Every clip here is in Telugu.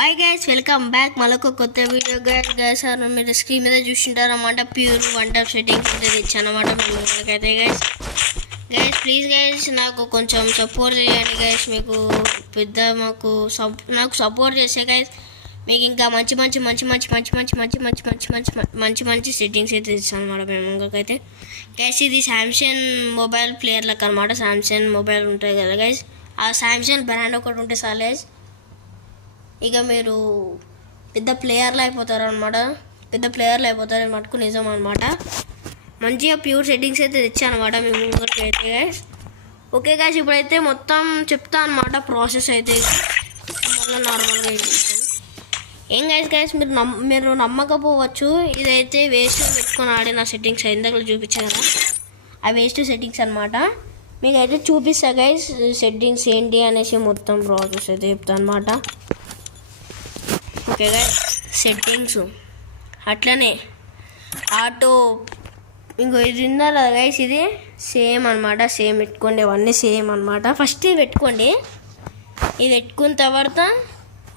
Hi guys, welcome back. మళ్ళొక కొత్త వీడియో గైస్ మీరు స్క్రీన్ మీద చూస్తుంటారు అన్నమాట. ప్యూర్ వన్ టైప్ సెట్టింగ్స్ అయితే తెచ్చానమాట అయితే గైస్ ప్లీజ్ గైస్ నాకు కొంచెం సపోర్ట్ చేయండి గైస్. మీకు పెద్ద నాకు సపోర్ట్ చేస్తే గైస్ మీకు ఇంకా మంచి మంచి మంచి మంచి మంచి మంచి మంచి మంచి మంచి మంచి మంచి మంచి సెట్టింగ్స్ అయితే తెచ్చాను అనమాట మేము ఇంకొకైతే గైస్. ఇది శాంసంగ్ మొబైల్ ప్లేయర్లకు అనమాట. శాంసంగ్ మొబైల్ ఉంటుంది కదా గైస్, ఆ శాంసంగ్ బ్రాండ్ ఒకటి ఉంటే చాలు గైస్, ఇక మీరు పెద్ద ప్లేయర్లు అయిపోతారు అనమాట. పెద్ద ప్లేయర్లు అయిపోతారు మటుకు నిజం అనమాట. మంచిగా ప్యూర్ సెట్టింగ్స్ అయితే తెచ్చానమాట మేము ముందరికి అయితే గైస్. ఓకే గైస్, ఇప్పుడైతే మొత్తం చెప్తా అనమాట ప్రాసెస్ అయితే. మళ్ళీ నార్మల్గా ఏం గైస్ మీరు నమ్మకపోవచ్చు, ఇదైతే వేస్ట్ పెట్టుకొని ఆడిన సెట్టింగ్స్ ఇందాక చూపించాను కదా, ఆ వేస్ట్ సెట్టింగ్స్ అనమాట. మీకు అయితే చూపిస్తా గైస్ సెట్టింగ్స్ ఏంటి అనేసి మొత్తం ప్రాసెస్ అయితే చెప్తాను అనమాట. ఓకే గైస్, సెట్టింగ్స్ అట్లనే ఆటో ఇంకో ఇది ఉన్నారు కదా గైస్, ఇది సేమ్ అనమాట. సేమ్ పెట్టుకోండి, ఇవన్నీ సేమ్ అనమాట. ఫస్ట్ ఇది పెట్టుకోండి, ఇది పెట్టుకున్న తర్వాత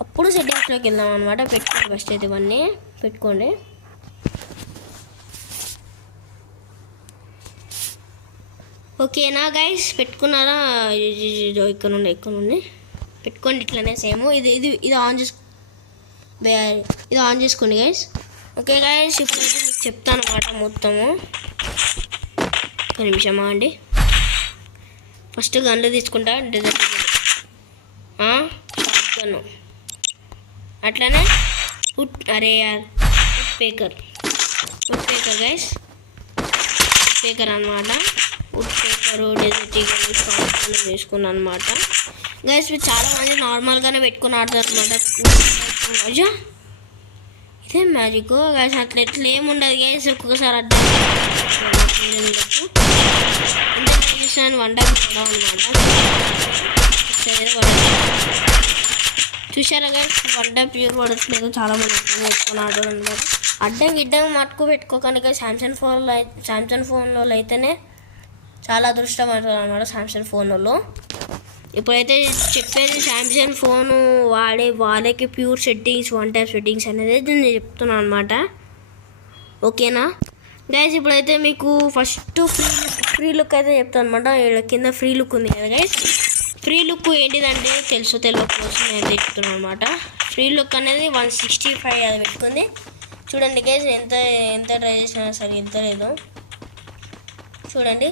అప్పుడు సెట్టింగ్స్లోకి వెళ్దాం అనమాట. పెట్టుకోండి ఫస్ట్ అయితే ఇవన్నీ పెట్టుకోండి. ఓకేనా గైస్, పెట్టుకున్నారా? ఇక్కడ నుండి పెట్టుకోండి ఇట్లనే సేమ్. ఇది ఆన్ చేసుకోండి గైస్. ఓకే గైస్, ఇప్పుడైతే మీకు చెప్తాను అన్నమాట మొత్తము. ఒక నిమిషమా అండి. ఫస్ట్ గన్లు తీసుకుంటా, డెజర్ట్ గన్ను, అట్లనే woodpecker guys, woodpecker అనమాట. వుడ్ పేకరు డెజర్ట్ గన్ను వేసుకున్నాను అనమాట గైస్. చాలా మంది నార్మల్గానే పెట్టుకుని ఆడతారు అనమాట. అయ్యా ఇదే మ్యాజిక్ గైస్, అట్లా ఎట్లా ఏముండదు గైస్. ఒక్కొక్కసారి అడ్డం వంట అనమాట. చూసారా గైస్, వంట ప్యూర్ పడట్లేదు. చాలా మంది పెట్టుకుని ఆడతారు అనమాట. అడ్డం గిడ్డం మట్టుకు పెట్టుకోకండి గైస్. శాంసంగ్ ఫోన్లో అయితేనే చాలా అదృష్టం అవుతుంది అనమాట. శాంసంగ్ ఫోన్లలో ఇప్పుడైతే చెప్పేది శాంసంగ్ ఫోను వాళ్ళకి pure settings, one type settings అనేది నేను చెప్తున్నాను అనమాట. ఓకేనా గైస్, ఇప్పుడైతే మీకు ఫస్ట్ ఫ్రీ లుక్ అయితే చెప్తాను అనమాట. కింద ఫ్రీ లుక్ ఉంది కదా గైస్, ఫ్రీ లుక్ ఏంటిదంటే తెలియకపోవచ్చు నేను చెప్తున్నాను అనమాట. ఫ్రీ లుక్ అనేది 165 అది పెట్టుకుంది. చూడండి గైస్, ఎంత ట్రై చేసినా సరే వెళ్తలేదు. చూడండి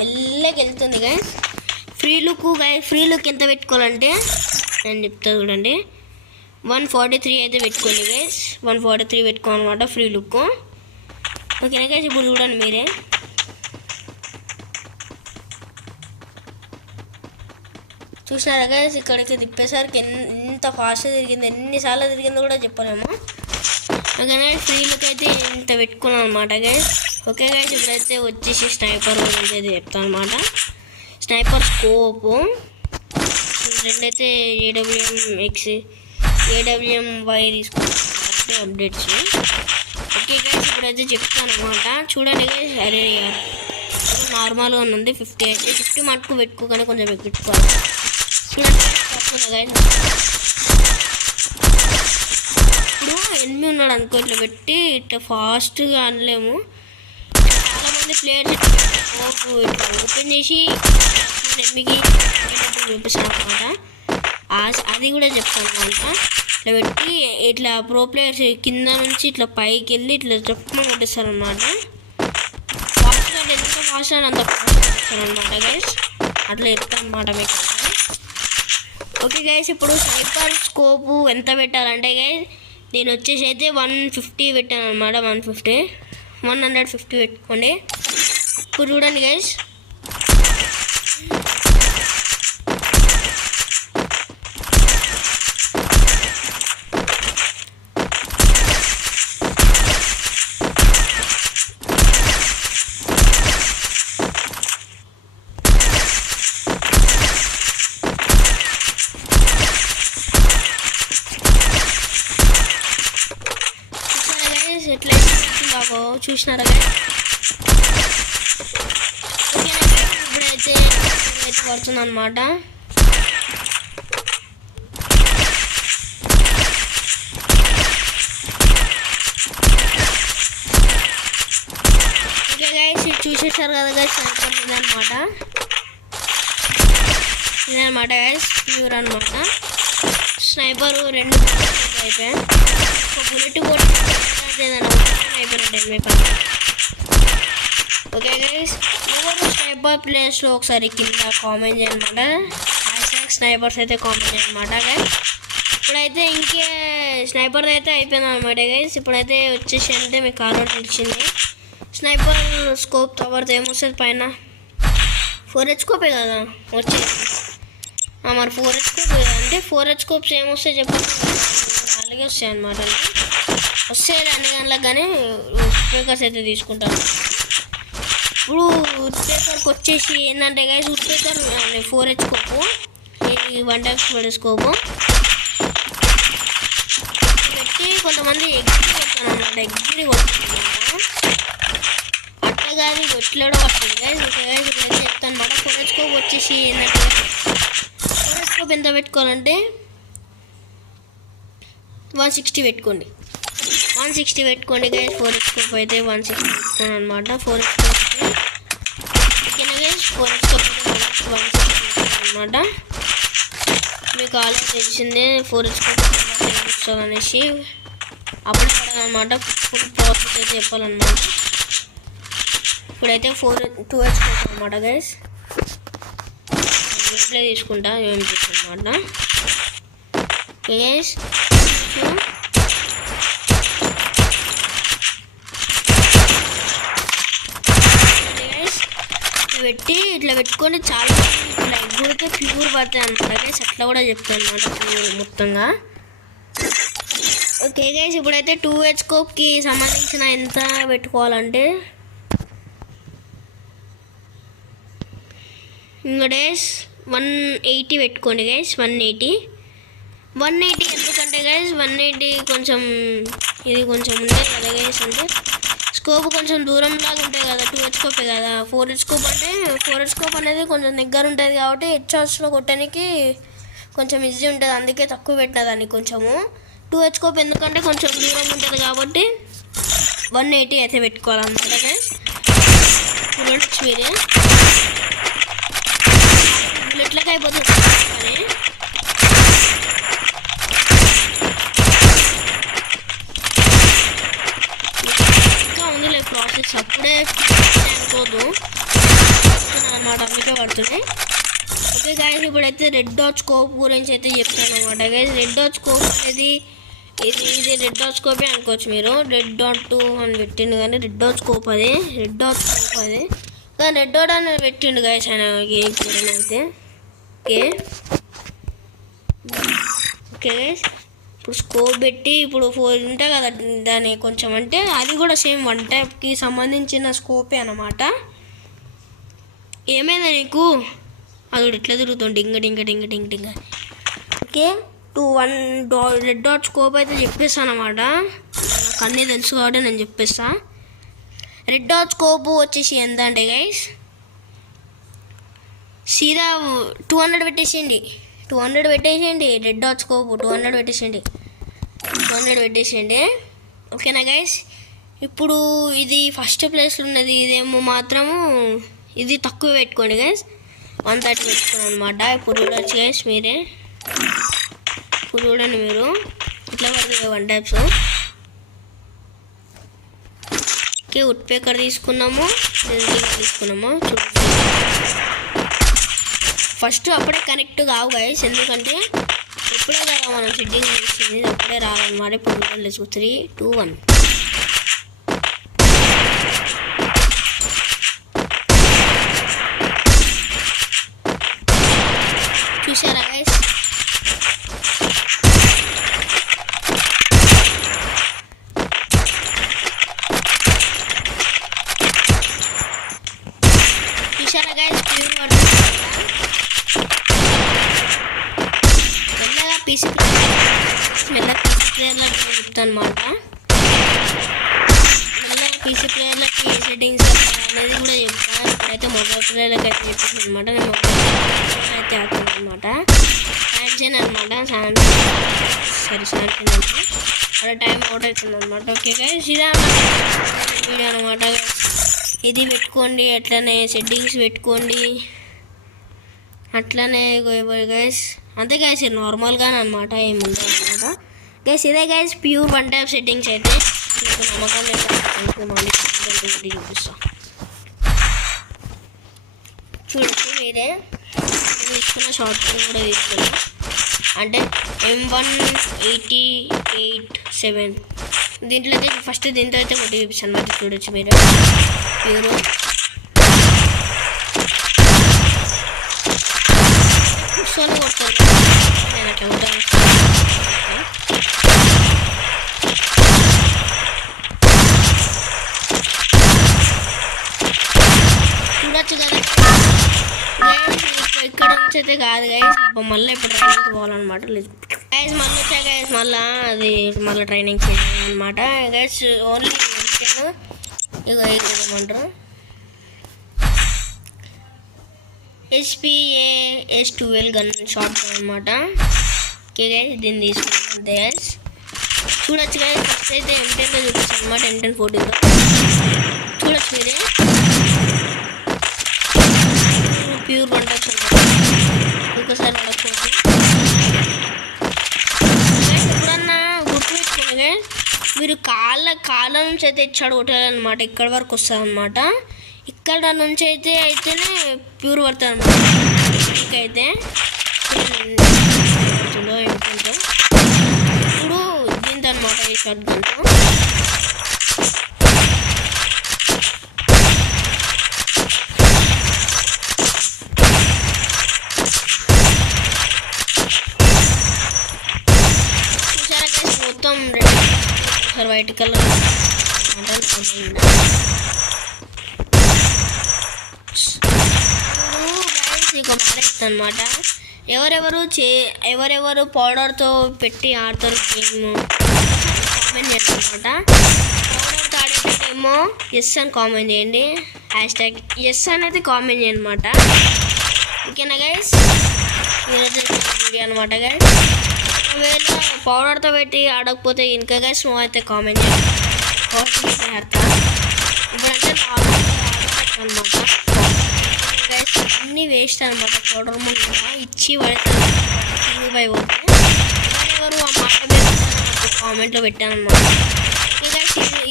మెల్లగా వెళ్తుంది గైస్. ఫ్రీ లుక్ ఎంత పెట్టుకోవాలంటే నేను చెప్తా చూడండి. 143 అయితే పెట్టుకోండి గైస్. 143 పెట్టుకోవాలన్నమాట ఫ్రీ లుక్. ఓకేనా గైస్, ఇప్పుడు చూడండి మీరే. చూసినారా గైస్, ఇక్కడికి తిప్పేసరికి ఎంత ఫాస్ట్గా తిరిగింది, ఎన్నిసార్లు తిరిగిందో కూడా చెప్పలేము. ఓకేనా, ఫ్రీ లుక్ అయితే ఇంత పెట్టుకున్నాం అనమాట గైస్. ఓకే గైస్, ఇప్పుడైతే వచ్చేసి స్నైపర్ గురించి అయితే చెప్తాను అనమాట. స్నైపర్ స్కోపు రెండైతే AWM-Y తీసుకుంటే అప్డేట్స్. ఓకే గైస్, ఇప్పుడైతే చెప్తాను అనమాట. చూడండి గైస్, అరే నార్మల్గా ఉంది 50 అయితే 50 మటుకు పెట్టుకోగానే కొంచెం పెట్టుకోవాలి. చూడండి గైస్, ఇప్పుడు ఎనిమిది ఉన్నాడు అనుకో, ఇట్లా పెట్టి ఇట్లా ఫాస్ట్గా అనలేము. చాలామంది ప్లేయర్స్ ఇట్లా ఓపెన్ చేసి ఎనిమిది చూపిస్తాను అనమాట. అది కూడా చెప్తాను అనమాట. ఇట్లా పెట్టి ఇట్లా ప్రో ప్లేయర్స్ కింద నుంచి ఇట్లా పైకి వెళ్ళి ఇట్లా చెప్పమని కొట్టేస్తారు అనమాట. ఫాస్ట్ అంటే ఎంత ఫాస్ట్ అని అంత ఫాస్ట్ కొట్టేస్తారు అనమాట గైస్. అట్లా చెప్తాను అనమాట మీకు. ఓకే గైస్, ఇప్పుడు స్నైపర్ స్కోపు ఎంత పెట్టాలంటే గైస్, నేను వచ్చేసి అయితే 150 పెట్టాను అనమాట. 150 పెట్టుకోండి. ఇప్పుడు చూడండి గైస్, ఎట్లా చూసినారా గైస్. ఇప్పుడైతే పడుతుంది అనమాట. చూసేసారు కదా గైస్, స్నైపర్ ఇదనమాట. ఇదనమాట గైస్, ప్యూర్ అనమాట. స్నైపర్ 2 అయిపోయాయి. ఒక బుల్లెట్ కొట్టి అయిపోయినట్టు. ఓకే గైస్, ఎవరు స్నైపర్ ప్లేస్లో ఒకసారి కింద కామెంట్ చేయనమాట. స్నైపర్స్ అయితే కామెంట్ చేయనమాట గైస్. ఇప్పుడైతే ఇంకే స్నైపర్ అయితే అయిపోయింది అనమాట గైస్. ఇప్పుడైతే వచ్చేసి అంటే మీకు కార్ తెలిసింది. స్నైపర్ స్కోప్ తవర్తో ఏమొస్తుంది పైన 4H స్కోపే కదా వచ్చేది. మరి 4H స్కోప్ అంటే 4H స్కోప్స్ ఏమొస్తాయి చెప్పండి. అలాగే వస్తాయి అనమాట. వస్తాయి 2 గంటలకు కానీ పేపర్స్ అయితే తీసుకుంటాను. ఇప్పుడు వుడ్ పేపర్కి వచ్చేసి ఏంటంటే guys, wood paper 4H scope, ఈ 1 టైప్ స్కోపు పెట్టి కొంతమంది ఎగ్గిరి కొడతాను అనమాట. ఎగ్గిరి కొడుతుందన్నమాట. అట్లా కానీ కొట్టలేడో వస్తుంది గైస్. ఓకే గైస్, ఇప్పుడైతే చెప్తాను అనమాట. 4H స్కోప్ వచ్చేసి ఏంటంటే 4H స్కోప్ ఎంత పెట్టుకోవాలంటే 160 పెట్టుకోండి. 160 పెట్టుకోండి గైస్. 4H స్కోప్ అయితే 160 పెట్టుకోండి అనమాట. 4H స్కోప్ ఓకేనా గైస్. 4H స్కోప్ అయితే 160 అనమాట. మీకు ఆల్రెడీ తెలిసిందే 4H స్కోప్ వస్తుంది అనేసి. అప్పుడు పడాలన్నమాట. ఫుల్ ప్రాసెస్ అయితే చెప్పాలన్నమాట. ఇప్పుడైతే 2H స్కోప్ అనమాట గైస్. రిప్లై తీసుకుంటా ఏం తీసుకున్నమాట. ఓకే గైస్, పెట్టి ఇట్లా పెట్టుకొని చాలా ఇట్లా ఎగ్గుడితే ప్యూర్ పడతాయి అనమాట గైస్. అట్లా కూడా చెప్తాను అనమాట ప్యూర్ మొత్తంగా. ఓకే గైస్, ఇప్పుడైతే 2H స్కోప్కి సంబంధించిన ఎంత పెట్టుకోవాలంటే ఇంకా గైస్ 180 పెట్టుకోండి గైస్. 180 ఎందుకంటే గైస్ 180 కొంచెం ఇది కొంచెం ఉంటుంది కదా గైస్. అంటే స్కోప్ కొంచెం దూరం లాగా ఉంటుంది కదా. 2H స్కోపే కదా. 4H స్కోప్ అంటే 4H స్కోప్ అనేది కొంచెం దగ్గర ఉంటుంది కాబట్టి హెడ్షాట్స్లో కొట్టడానికి కొంచెం ఈజీ ఉంటుంది. అందుకే తక్కువ పెట్టినదాన్ని కొంచెము. 2H స్కోప్ ఎందుకంటే కొంచెం దూరం ఉంటుంది కాబట్టి 180 అయితే పెట్టుకోవాలన్నమాట గైస్. చూడండి మీరే బుల్లెట్లకి అయిపోతుంది కానీ ప్రాసెస్ అప్పుడే అనుకోదు అనమాట. అందుకే పడుతుంది. ఓకే గైస్, ఇప్పుడైతే రెడ్ డాట్ స్కోప్ గురించి అయితే చెప్తాను అనమాట గైస్. రెడ్ డాట్ స్కోప్ అనేది ఇది రెడ్ డాట్ స్కోపే అనుకోవచ్చు మీరు. రెడ్ డాట్ 2 అని పెట్టిండు కానీ రెడ్ డాట్ స్కోప్ అది. రెడ్ డాట్ స్కోప్ అది కానీ రెడ్ డాట్ అని పెట్టిండు గైస్ ఆయన అయితే. ఓకే ఓకే గైస్, ఇప్పుడు స్కోప్ పెట్టి ఇప్పుడు 4 ఉంటాయి కదా దాని కొంచెం అంటే అది కూడా సేమ్ 1 టైప్కి సంబంధించిన స్కోపే అన్నమాట. ఏమైందా నీకు అది ఇట్లా తిరుగుతుంది డింగ డింగ డింగ డింగ డింగ. ఓకే 1 రెడ్ డాట్ స్కోప్ అయితే చెప్పేస్తాను అనమాట. నాకు అన్నీ తెలుసు కాబట్టి నేను చెప్పేస్తా. రెడ్ డాట్ స్కోప్ వచ్చేసి ఎంత అంటే గైస్ సీదా 200 పెట్టేసేయండి. 200 పెట్టేసేయండి. రెడ్ డాట్ స్కోప్ 200 పెట్టేసేయండి. 200 పెట్టేసేయండి. ఓకేనా గైస్. ఇప్పుడు ఇది ఫస్ట్ ప్లేస్లో ఉన్నది. ఇదేమో మాత్రము ఇది తక్కువ పెట్టుకోండి గైస్. 130 పెట్టుకోండి అనమాట. ఇప్పుడు చూడొచ్చు గైస్ మీరే. ఇప్పుడు చూడండి మీరు ఇట్లా పడుతుంది 1 టైప్స్. ఓకే వుడ్ పేకర్ తీసుకున్నాము, తీసుకున్నాము. ఫస్ట్ అప్పుడే కనెక్ట్ కావు గైస్, ఎందుకంటే ఇప్పుడే కదా మనం సెట్టింగ్ చేసింది, అప్పుడే రావాలన్నమాట. ఇప్పుడు 3, 2, 1 చూసారా గైస్. చూసారా గైస్ ప్యూర్ వాటర్ మెల్లగా పీసీ ప్లేయర్లో చెప్తాను అనమాట. మెల్లగా పీసీ ప్లేయర్లకి సెట్టింగ్స్ అనేది కూడా చెప్తాను. ఇప్పుడైతే మొబైల్ ప్లేయర్లకి అయితే చెప్పాను అనమాట. నేను మొబైల్ అయితే ఆడుతాను అనమాట. శాంక్షన్ అనమాట. శాంక్షన్ అంటే అలా టైం అవుట్ అవుతుంది అనమాట. ఓకే గైస్, ఇదే వీడియో అనమాట. ఇది పెట్టుకోండి, అట్లనే సెట్టింగ్స్ పెట్టుకోండి, అట్లనే గైస్ అంతే గైస్. నార్మల్గానే అనమాట, ఏముంటుంది అనమాట గైస్. ఇదే guys pure one type settings అయితే మీకు నమ్మకం చూపిస్తా. చూడండి మీరే తీసుకున్న షార్ట్ ఫిల్మ్ కూడా తీసుకున్నాం, అంటే M188.7. దీంట్లో అయితే ఫస్ట్ దీంతో అయితే కొట్టి చూపిస్తాను మరి, చూడొచ్చు మీరు. ప్యూర్ కూర్చొని కొడతాను నేను అట్లా ఉంటాను. చూడొచ్చు కదా ఇక్కడ నుంచి అయితే కాదు గైస్, మళ్ళీ ఇప్పుడు ట్రైనింగ్కి పోవాలన్నమాట. లేదు గైస్ మళ్ళీ వచ్చాయి గైస్, మళ్ళీ అది మళ్ళీ ట్రైనింగ్ చేయాలన్నమాట గైస్. ఓన్లీ ఇక ఏమంటారు SPAS12 గన్ షార్ట్ అనమాట. ఓకే గైస్ దీన్ని తీసుకుంటాం గైస్. చూడొచ్చు గైస్ ఫస్ట్ అయితే M10లో చూపిస్తాను అనమాట, M1014 చూడొచ్చు మీరే. ప్యూర్ వన్ టచ్ ఇంకోసారి పడకపోతే ఎప్పుడన్నా గుర్తుపెట్టుకోండి, మీరు కాళ్ళ నుంచి అయితే ఇచ్చాడు కొట్టాలన్నమాట. ఇక్కడ వరకు వస్తుంది అనమాట, ఇక్కడ నుంచి అయితేనే ప్యూర్ పడుతుంది అనమాట. ఇంకైతే ఏంటంటే ఇప్పుడు దీంతో అనమాట ఈ షార్ట్ గన్తో మొత్తం వైట్ కలర్ నీకు మారేస్తుంది అనమాట. ఎవరెవరు పౌడర్తో పెట్టి ఆడతారు గేమ్ కామెంట్ చేయండి అనమాట. పౌడర్తో ఆడేటేమో ఎస్ అని కామెంట్ చేయండి, #ఎస్ అనేది కామెంట్ చేయండి అనమాట. ఓకేనా గైస్, ఈరోజు వీడియో అనమాట గైస్. ఒకవేళ పౌడర్తో పెట్టి ఆడకపోతే ఇంకా గైస్ నువ్వు అయితే కామెంట్ చేయండి. ఇప్పుడంటే నార్మల్గా అనమాట గైస్, అన్నీ వేస్ట్ అనమాట. పౌడర్ ముందు ఇచ్చి పడతాను ఎవరు ఆ మాట కామెంట్లో పెట్టాను అనమాట. ఇంకా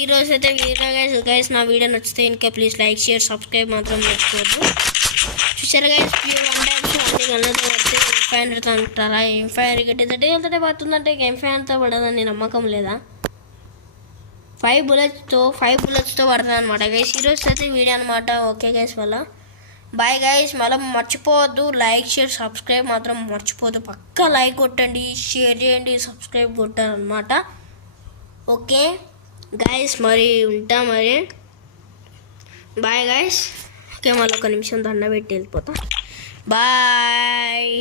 ఈరోజు అయితే వీడియో గైస్ నా వీడియో నచ్చితే ఇంకా ప్లీజ్ లైక్ షేర్ సబ్స్క్రైబ్ మాత్రం మర్చిపోవద్దు. చూసారు గైస్ ప్యూర్ వన్ టైప్స్ అన్ని గన్లతో పడితే M500తో అంటారా, M500 గట్టిదంటే పడుతుందంటే M500తో పడదని నమ్మకం లేదా? 5 bulletsతో పడుతుంది అనమాట గైస్. ఈరోజు అయితే వీడియో అనమాట. ఓకే గైస్ వల్ల బాయ్ గైస్. మళ్ళీ మర్చిపోవద్దు లైక్ షేర్ సబ్స్క్రైబ్ మాత్రం మర్చిపోవద్దు. పక్కా లైక్ కొట్టండి, షేర్ చేయండి, సబ్స్క్రైబ్ కొట్టారనమాట. ఓకే గైస్ మరి ఉంటా మరి, బాయ్ గైస్. ఓకే మళ్ళీ ఒక నిమిషం దండ పెట్టి వెళ్ళిపోతా. బాయ్.